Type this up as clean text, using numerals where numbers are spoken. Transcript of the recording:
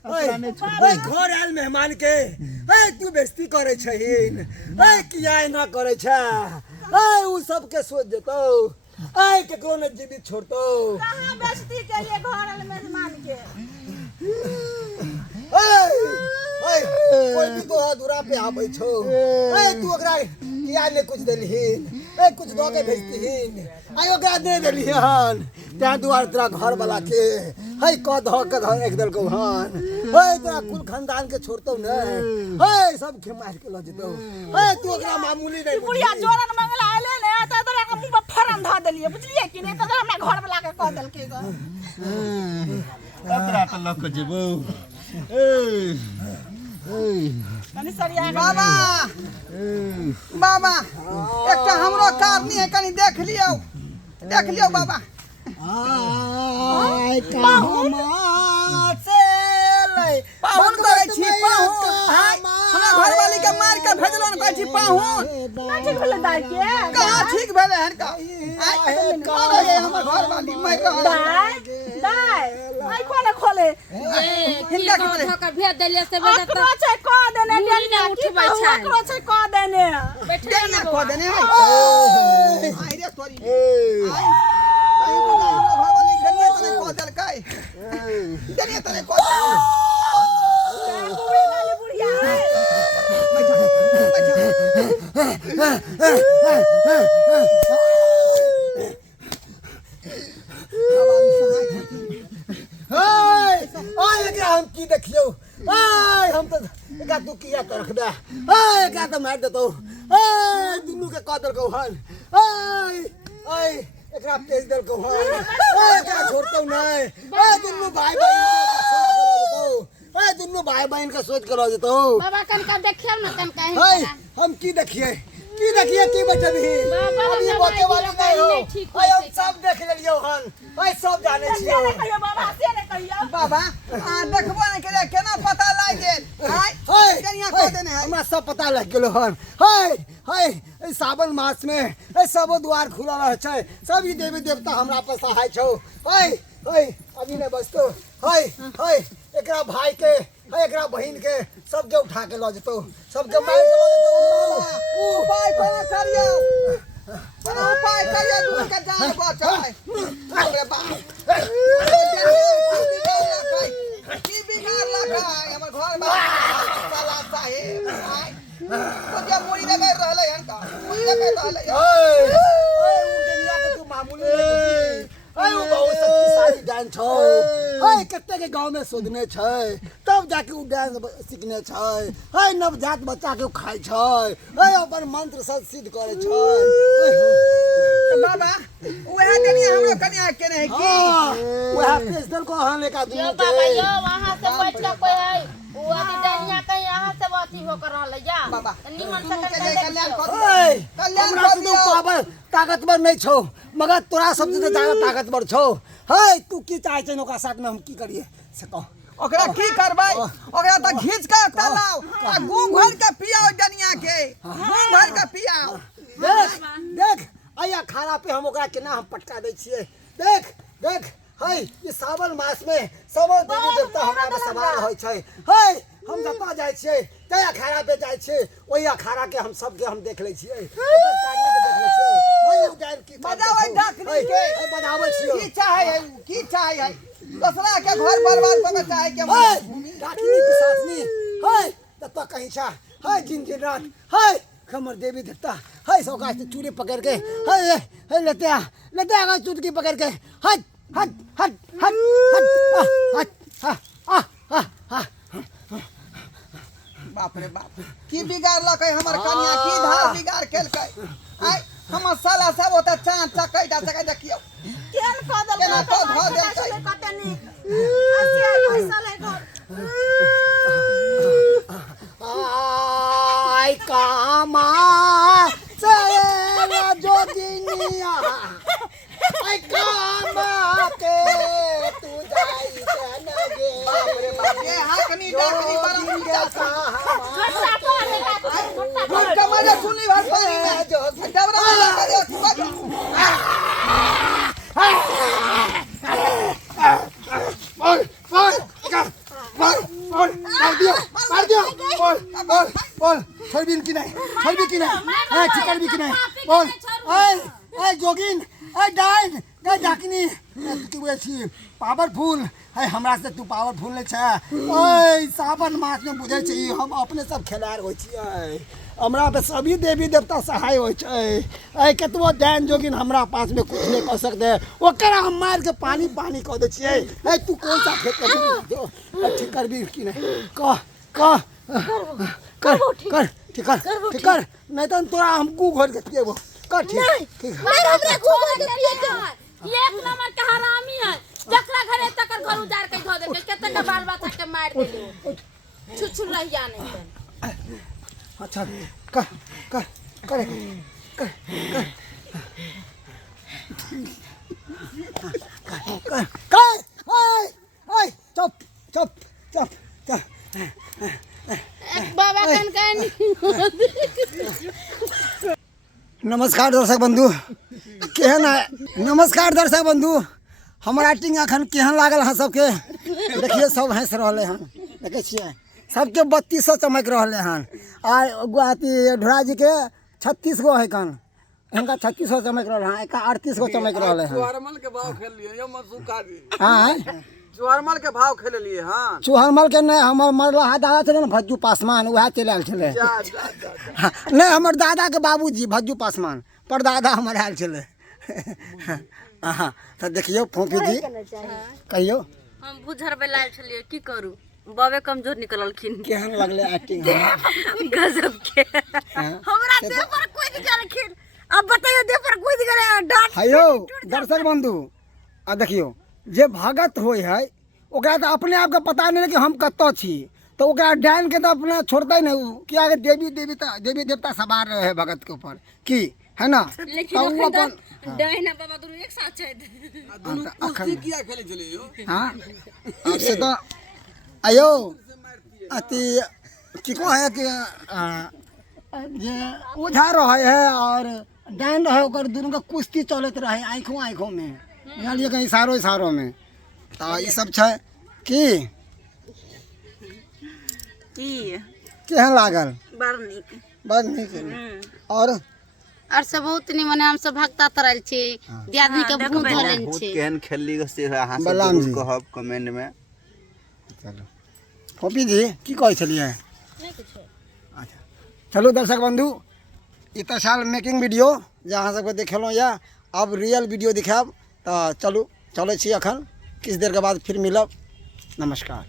घर आयल मेहमान के तू बेइज्जती करे छहिन किया ना करे छ उ सब के सोच देतो केकरो ने जीवित छोड़तो कहां बेइज्जती के लिए घर आयल मेहमान के कोई भी तो दूरा पे आबै छौ तू ओकरा किया ने कुछ देलहिन कुछ दो के भेजतिहिन ओकरा दे देलिहन त्या दुआर तेरा घर वाला के क ध एक दल को हन तेरा कुल खानदान के छोड़तो न सब के मार के ल जतो तू ओकरा मामूली नहीं बुढ़िया जोरन मंगला आले ने त तोरा के मुंह पर फरन ध देलिए बुझलिए कि नहीं त हमरा घर वाला के कह देलके ग तोरा त लक जेबो कनी सरिया बाबा बाबा एकटा हमरो कारनी है कनी देख लियो बाबा पाहुन से ले पाहुन कहै छी पाहुन हमरा घरवाली के मार के भेजलन कहै छी पाहुन ना ठीक भेले दाई के कहां ठीक भेले हन का हमर घरवाली मैं कह दाई आई कोने खोले हिनका के भेज देलिए से बजा त छै क देने डेलिया उठबै छै ओकरो छै क देने बैठे ना क देने आई रे तोरी आई घरवाली गन्ने तने क देल काय गन्ने तने क बुढ़ी वाली बुढ़िया हम की देखियो हम तो का तू किया तो रख दे का तो मार देतो दुनु के कदर को हन एकरा तेज दल को हन एकरा छोड़तो नहीं दुनु भाई बहन दुनु भाई बहन का सोच करो देतो बाबा कनका देखियो न कनका हम की देखिए की बैठल ही अब ये बातें वाली नहीं हो हम सब देख लेलियो हन सब जाने छियो कहियो बाबा से ने कहियो बाबा देखबो न करे केना पता लाग गेल कनिया कह देने है हमरा सब पता लग गेलो हन सावन मास में सब द्वार खुला रह छै सब ई देवी देवता हमरा पर सहाय छौ अभी ने बसतो एकरा भाई के एकरा बहन के सबके उठा के ल जतो सबके मार के ल जतो उपाय कोना करियो दूर के जान बचाए अरे बा की बिगाड़ लगा हमर घर में साला साहेब तो क्या मुड़ी लगे रहले हन का मुड़ी लगे रहले दुनिया के तू मामूली नहीं वो बहुत शक्तिशाली डांस छौ कते के गांव में शोधने छै तब जाके उ डांस सीखने छै नवजात बच्चा के खाय छै अपन मंत्र सब सिद्ध करे छै बाबा वह कनिया हमरो कनिया के नहीं की वह पेशदल को हां लेका दूर यो बाबा यो वहां से बैठ के कोई है वो अभी डनिया कहीं यहां से अथी हो कर रहले जा बाबा निमन से कल्याण हमरा से तो पावर ताकतवर नहीं छौ मगर तोरा सब से ज्यादा ताकतवर छौ तू की चाहे छै ओकरा साथ में हम की करिए से कह ओकरा की करबै ओकरा त घीच के तलाव आ घूम घर के पियाओ डनिया के घूम घर के पियाओ देख आया खाना पे हम ओकरा केना हम पटका दै छियै देख ये सावन मास में सब देवी देवता हमरा में सवार होय छै हम जता जाय छियै तय अखाड़ा पे जाय छियै ओही अखाड़ा के हम सब के हम देख ले छियै ओकर कार्य के देख ले छियै बजाबै ढकनी के बजाबै छियो की चाहे है की चाहे है दूसरा के घर बर्बाद करे चाहे के हाय डाकिनी पिसाचनी हाय तत्ता कहीं छा हाय दिन दिन रात हाय खमर देवी देवता हाय सौगास से चूड़ी पकड़ के हाय हाय लेते आ चुटकी पकड़ के हट हट हट हट हट हट बाप रे बाप की बिगाड़ लकै हमर कन्या की धार बिगाड़ केलकै आइ हमर साला सब ओत चांद चकै देखियो केन कदल केना तो ध देलकै कते नी आसे पैसा ले घर आई कामा से जोगिनिया आई कामा के तू जाई जनगे बाप रे बाप ये हाकनी डाकनी बड़ा जाता छोटा पर छोटा घर के मजे सुनी भर पानी में डबरा वाला करे बोल छोड़ की नहीं है चिकन भी की नहीं बोल ए जोगिन ए डाइन ए डाकिनी तू छी पावरफुल है हमरा से तू पावरफुल नहीं छ ओए सावन मास में बुझे छी हम अपने सब खेलार होई छी हमरा पे सभी देवी देवता सहाय होय छै ए केतबो डाइन जोगिन हमरा पास में कुछ नहीं कर सकते ओकरा हम मार के पानी कह दे छियै ए तू कौन सा खेत कर ठीक कर भी की नहीं कर ठीक कर नहीं तो तोरा हम गु घोर के पिएबो कर ठीक मार हमरे घोर के पिए एक नंबर के हरामी है जकरा घरे तकर घर उजाड़ के धो देके केते के बाल बच्चा के मार देले छुछु रहिया नहीं अच्छा कर ओए चुप बाबा कन नमस्कार दर्शक बंधु केहन है नमस्कार दर्शक बंधु हमारा एक्टिंग अखन केहन लागल है सबके देखिए सब हंस रहे हैं देखे छिए सबके 3200 चमक रहे हैं और गुवाहाटी ढोरा जी के 36 गो है कन इनका 3600 चमक रहा है का 38 गो चमक रहे हैं चुहरमल के भाव खेल लिए यो मसुकारी हां चुहरमल के भाव खेल लिए हां चुहरमल के नहीं हमर मरला दादा छले न भज्जू पासवान वह चले आल छले नहीं हमर दादा के बाबूजी भज्जू पासवान परदादा हमर आल छले हां तो देखियो फोफी जी कहियो हम बुझर बेलाल छलिए की करू बाबे कमजोर निकललखिन केहन लगले एक्टिंग गजब के हमरा देह पर कोई करखिन अब बताइए देह पर कोई करे डांट हेयो दर्शक बंधु आ देखियो जे भगत होय है ओकरा तो अपने आप के पता नहीं कि हम कत्तो छी तो ओकरा डाइन के तो अपने छोड़ते नहीं किया के देवी देवता सवार रहे है भगत के ऊपर की है ना लेकिन तो अपन डाइन बाबा दोनों एक साथ छै कुश्ती किया खेले चले यो हां अब से तो आयो अति की को है कि जे ओझा रहे है और डाइन रहे ओकर दोनों का कुश्ती चलत रहे आँखों में यानी कहीं इशारों में तो ये सब छै की केहन लागल बड़ नीक और सब बहुत निमन हम सब भक्ता तरल छी दियादनी के भूत धरन बहुत छी केहन खेलली से अहाँ सब बलराम जी। जरूर कहब कमेंट में चलो पपी जी की कहै छलिए अच्छा चलो दर्शक बंधु इत साल मेकिंग वीडियो जे अहाँ सबके देखेलहुँ या अब रियल वीडियो दिखाब तो चलू चलै छी अखन किछु देर के बाद फिर मिलब नमस्कार।